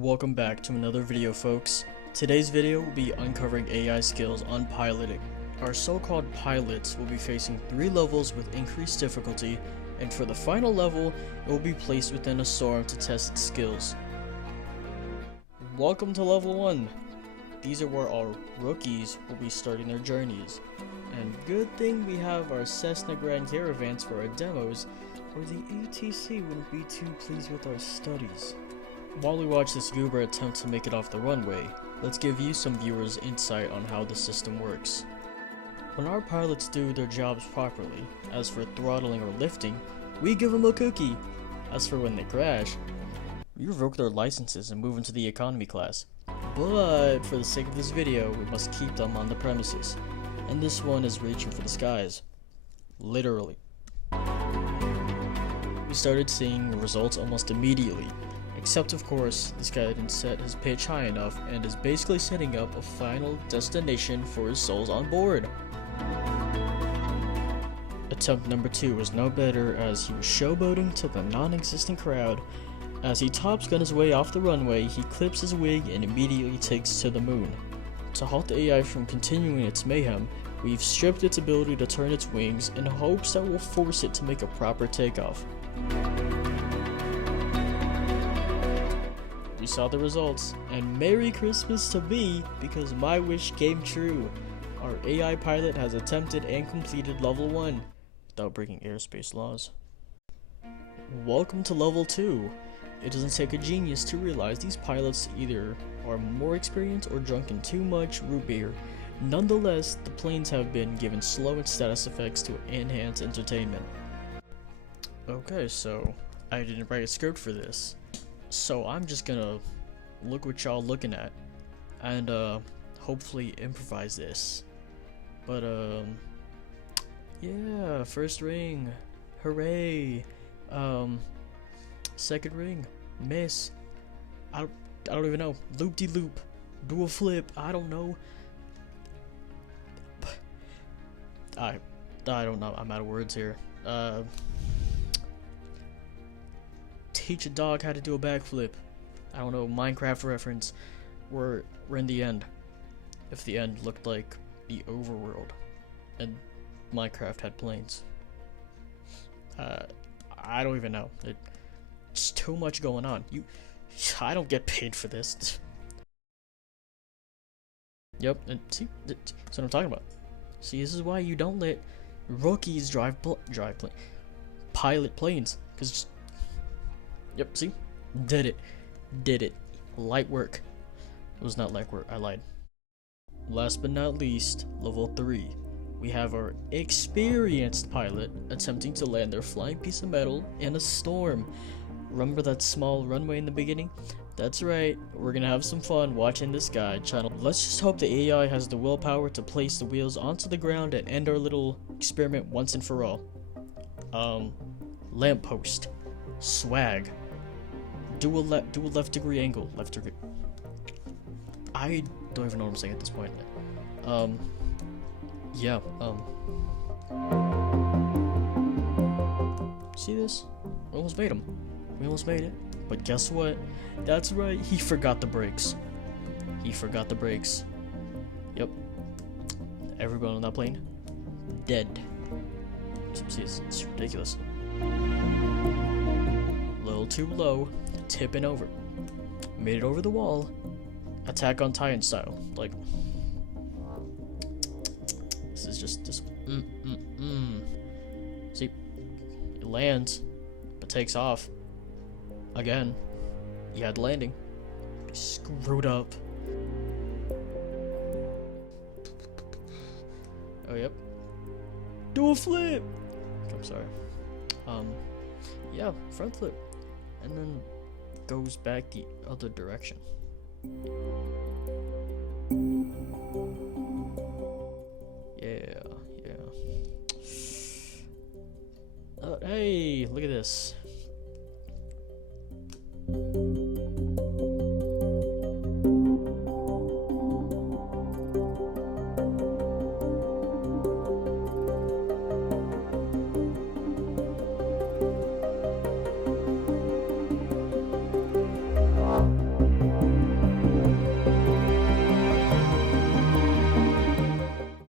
Welcome back to another video, folks. Today's video will be uncovering AI skills on piloting. Our so-called pilots will be facing 3 levels with increased difficulty, and for the final level, it will be placed within a storm to test its skills. Welcome to level 1. These are where our rookies will be starting their journeys. And good thing we have our Cessna Grand Caravans for our demos, or the ATC wouldn't be too pleased with our studies. While we watch this goober attempt to make it off the runway, let's give you some viewers insight on how the system works. When our pilots do their jobs properly, as for throttling or lifting, we give them a cookie. As for when they crash, we revoke their licenses and move into the economy class. But for the sake of this video, we must keep them on the premises. And this one is reaching for the skies. Literally. We started seeing the results almost immediately. Except of course, this guy didn't set his pitch high enough and is basically setting up a final destination for his souls on board. Attempt number 2 was no better, as he was showboating to the non-existent crowd. As he tops gun his way off the runway, he clips his wig and immediately takes to the moon. To halt the AI from continuing its mayhem, we've stripped its ability to turn its wings in hopes that will force it to make a proper takeoff. We saw the results, and Merry Christmas to me, because my wish came true. Our AI pilot has attempted and completed level 1 without breaking airspace laws. Welcome to level 2. It doesn't take a genius to realize these pilots either are more experienced or drunk in too much root beer. Nonetheless, the planes have been given slow and status effects to enhance entertainment. Okay, so I didn't write a script for this. So I'm just gonna look what y'all looking at and hopefully improvise this. But yeah, first ring, hooray. Second ring, miss. I don't even know. Loop-de-loop, do a flip, I don't know. I don't know, I'm out of words here. Teach a dog how to do a backflip. I don't know, Minecraft reference. We're in the end. If the end looked like the overworld and Minecraft had planes. I don't even know. It's too much going on. I don't get paid for this. Yep, and see, that's what I'm talking about. See, this is why you don't let rookies pilot planes, because yep, see? Did it. Light work. It was not light work, I lied. Last but not least, level 3. We have our experienced pilot attempting to land their flying piece of metal in a storm. Remember that small runway in the beginning? That's right, we're gonna have some fun watching this guy channel. Let's just hope the AI has the willpower to place the wheels onto the ground and end our little experiment once and for all. Lamppost. Swag. Do a left degree angle. Left degree. I don't even know what I'm saying at this point. Yeah, see this? We almost made him. We almost made it. But guess what? That's right, he forgot the brakes. Yep. Everyone on that plane, dead. See, it's ridiculous. Little too low, tipping over. Made it over the wall. Attack on Titan style. Like, this is just See, it lands, but takes off. Again, you had landing. Screwed up. Oh, yep. Do a flip! I'm sorry. Yeah, front flip. And then goes back the other direction. Yeah. Hey, look at this.